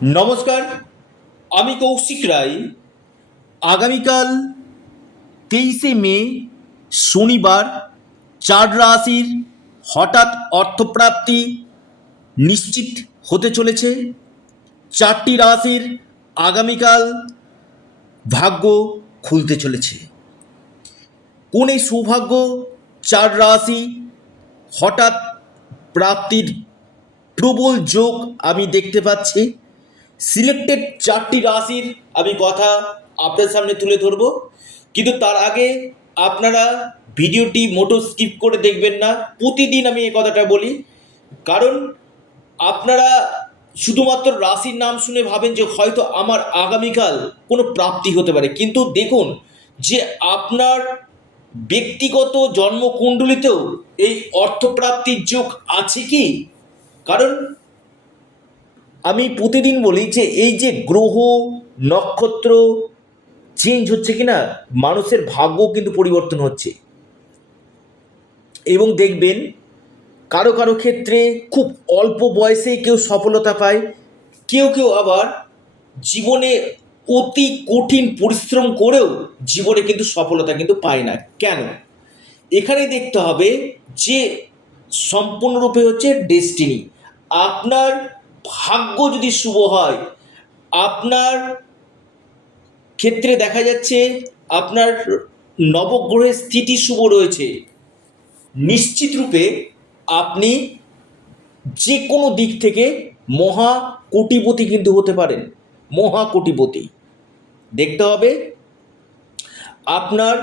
নমস্কার, আমি কৌশিক রায়। আগামীকাল 23শে মে শনিবার 4 রাশির হঠাৎ অর্থপ্রাপ্তি নিশ্চিত হতে চলেছে। 4টি রাশির আগামীকাল ভাগ্য খুলতে চলেছে। কোন এই সৌভাগ্য 4 রাশি হঠাৎ প্রাপ্তির প্রবল যোগ আমি দেখতে পাচ্ছি। সিলেক্টেড 4টি রাশির আমি কথা আপনার সামনে তুলে ধরব, কিন্তু তার আগে আপনারা ভিডিওটি মোটো স্কিপ করে দেখবেন না। প্রতিদিন আমি এই কথাটা বলি, কারণ আপনারা শুধুমাত্র রাশির নাম শুনে ভাবেন যে হয়তো আমার আগামীকাল কোনো প্রাপ্তি হতে পারে, কিন্তু দেখুন যে আপনার ব্যক্তিগত জন্মকুণ্ডলিতেও এই অর্থপ্রাপ্তির যোগ আছে কি। কারণ আমি প্রতিদিন বলি যে এই যে গ্রহ নক্ষত্র চেঞ্জ হচ্ছে কিনা, মানুষের ভাগ্য কিন্তু পরিবর্তন হচ্ছে। এবং দেখবেন কারো কারো ক্ষেত্রে খুব অল্প বয়সেই কেউ সফলতা পায়, কেউ কেউ আবার জীবনে অতি কঠিন পরিশ্রম করেও জীবনে কিন্তু সফলতা কিন্তু পায় না। কেন? এখানে দেখতে হবে যে সম্পূর্ণরূপে হচ্ছে ডেস্টিনি। আপনার ভাগ্য যদি শুভ হয়, আপনার ক্ষেত্রে দেখা যাচ্ছে আপনার নবগ্রহের স্থিতি শুভ রয়েছে, নিশ্চিত রূপে আপনি যে কোনো দিক থেকে মহা কোটিপতি কিন্তু হতে পারেন। মহা কোটিপতি দেখতে হবে আপনার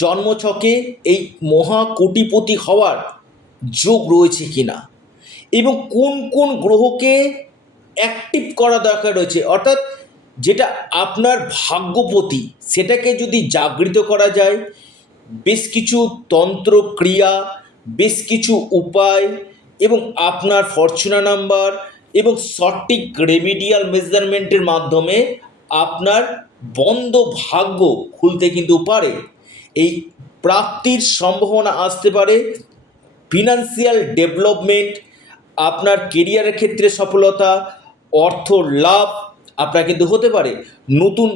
জন্মছকে এই মহা কোটিপতি হওয়ার যোগ রয়েছে কিনা, এবং কোন কোন গ্রহকে অ্যাক্টিভ করা দরকার রয়েছে, অর্থাৎ যেটা আপনার ভাগ্যপতি সেটাকে যদি জাগৃত করা যায়। বেশ কিছু তন্ত্র ক্রিয়া, বেশ কিছু উপায়, এবং আপনার ফরচুনা নাম্বার এবং সঠিক রেমিডিয়াল মেজারমেন্টের মাধ্যমে আপনার বন্ধ ভাগ্য খুলতে কিন্তু পারে। এই প্রাপ্তির সম্ভাবনা আসতে পারে, ফিনান্সিয়াল ডেভেলপমেন্ট, আপনার কেরিয়ারের ক্ষেত্রে সফলতা, অর্থ লাভ আপনার কিন্তু হতে পারে, নতুন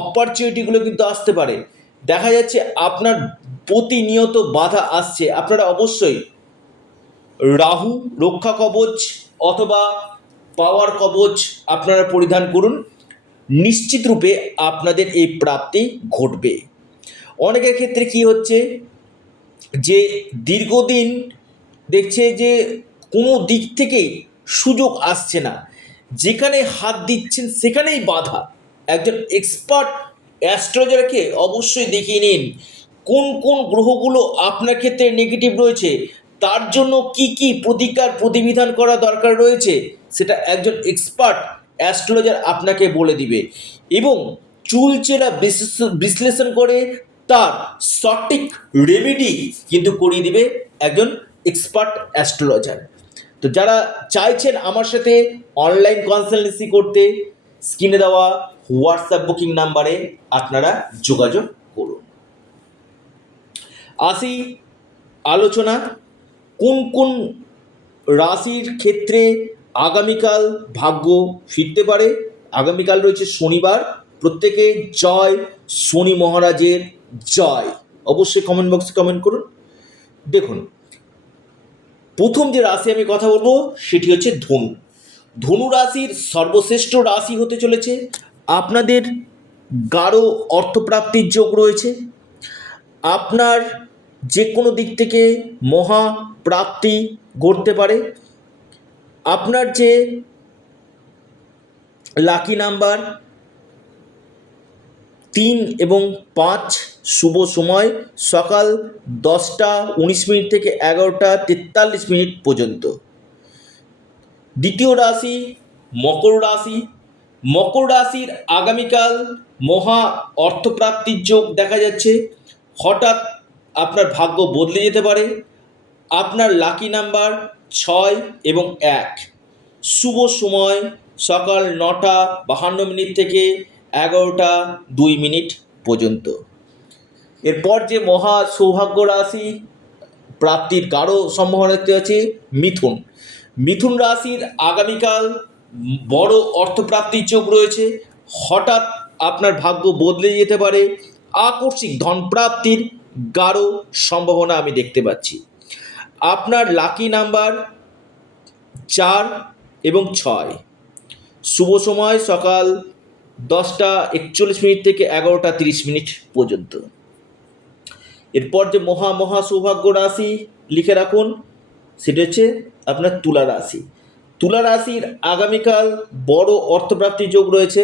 অপরচুনিটিগুলো কিন্তু আসতে পারে। দেখা যাচ্ছে আপনার প্রতিনিয়ত বাধা আসছে, আপনারা অবশ্যই রাহু রক্ষা কবচ অথবা পাওয়ার কবচ আপনারা পরিধান করুন। নিশ্চিত রূপে আপনাদের এই প্রাপ্তি ঘটবে। অনেকের ক্ষেত্রে কি হচ্ছে যে দীর্ঘদিন দেখছে যে কোনো দিক থেকেই সুযোগ আসছে না, যেখানে হাত দিচ্ছেন সেখানেই বাধা। একজন এক্সপার্ট অ্যাস্ট্রোলজারকে অবশ্যই দেখিয়ে নিন কোন কোন গ্রহগুলো আপনার ক্ষেত্রে নেগেটিভ রয়েছে, তার জন্য কি কি প্রতিকার প্রতিবিধান করা দরকার রয়েছে, সেটা একজন এক্সপার্ট অ্যাস্ট্রোলজার আপনাকে বলে দিবে, এবং চুলচেরা বিশ্লেষণ করে তার সঠিক রেমেডি কিন্তু করিয়ে দিবে একজন এক্সপার্ট অ্যাস্ট্রোলজার। তো যারা চাইছেন আমার সাথে অনলাইন কনসালটেন্সি করতে, স্ক্রিনে দেওয়া হোয়াটসঅ্যাপ বুকিং নাম্বারে আপনারা যোগাযোগ করুন। আসি আলোচনা, কোন কোন রাশির ক্ষেত্রে আগামীকাল ভাগ্য ফিরতে পারে। আগামীকাল রয়েছে শনিবার, প্রত্যেকে জয় শনি মহারাজের জয় অবশ্যই কমেন্ট বক্সে কমেন্ট করুন। দেখুন, প্রথম যে রাশি আমি কথা বলবো সেটি হচ্ছে ধনু। ধনু রাশির সর্বশ্রেষ্ঠ রাশি হতে চলেছে। আপনাদের গাঢ় অর্থপ্রাপ্তির যোগ রয়েছে। আপনার যে কোনো দিক থেকে মহা প্রাপ্তি ঘটতে পারে। আপনার যে লাকি নাম্বার 3 এবং 5, শুভ সময় সকাল 10টা 19 মিনিট থেকে 11টা 43 মিনিট পর্যন্ত। দ্বিতীয় রাশি মকর রাশি। মকর রাশির আগামীকাল মহা অর্থপ্রাপ্তির যোগ দেখা যাচ্ছে। হঠাৎ আপনার ভাগ্য বদলে যেতে পারে। আপনার লাকি নাম্বার 6 এবং 1, শুভ সময় সকাল 9টা 52 মিনিট থেকে 11টা 2 মিনিট পর্যন্ত। এরপর যে মহা সৌভাগ্য রাশি প্রাপ্তির গাঢ় সম্ভাবনা দেখতে পাচ্ছি মিথুন। মিথুন রাশির আগামীকাল বড় অর্থপ্রাপ্তির যোগ রয়েছে, হঠাৎ আপনার ভাগ্য বদলে যেতে পারে, আকস্মিক ধনপ্রাপ্তির গাঢ় সম্ভাবনা আমি দেখতে পাচ্ছি। আপনার লাকি নাম্বার 4 এবং 6। শুভ সময় সকাল 10টা 41 থেকে 11টা 30 পর্যন্ত। এরপর যে মহা সৌভাগ্য রাশি লিখে রাখুন, সেটা হচ্ছে আপনার তুলা রাশি। তুলা রাশির আগামীকাল বড় অর্থপ্রাপ্তির যোগ রয়েছে,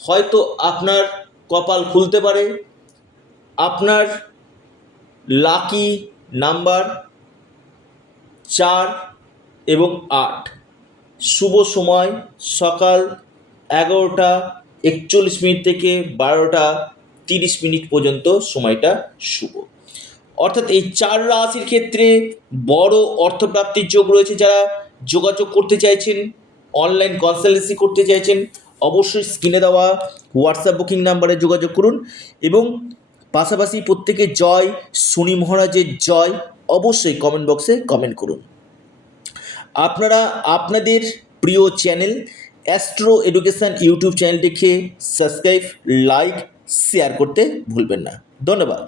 হয়তো আপনার কপাল খুলতে পারে। আপনার লাকি নাম্বার 4 এবং 8। শুভ সময় সকাল 11টা 41 থেকে 12টা 30 পর্যন্ত, সময়টা শুভ। অর্থাৎ এই 4 রাশির ক্ষেত্রে বড় অর্থপ্রাপ্তির যোগ রয়েছে। যারা যোগাযোগ করতে চাইছেন, অনলাইন কনসালটেন্সি করতে চাইছেন, অবশ্যই স্ক্রিনে দেওয়া হোয়াটসঅ্যাপ বুকিং নাম্বারে যোগাযোগ করুন। এবং পাশাপাশি প্রত্যেকে জয় শনি মহারাজের জয় অবশ্যই কমেন্ট বক্সে কমেন্ট করুন। আপনারা আপনাদের প্রিয় চ্যানেল অ্যাস্ট্রো এডুকেশন ইউটিউব চ্যানেলটিকে সাবস্ক্রাইব, লাইক, শেয়ার করতে ভুলবেন না। ধন্যবাদ।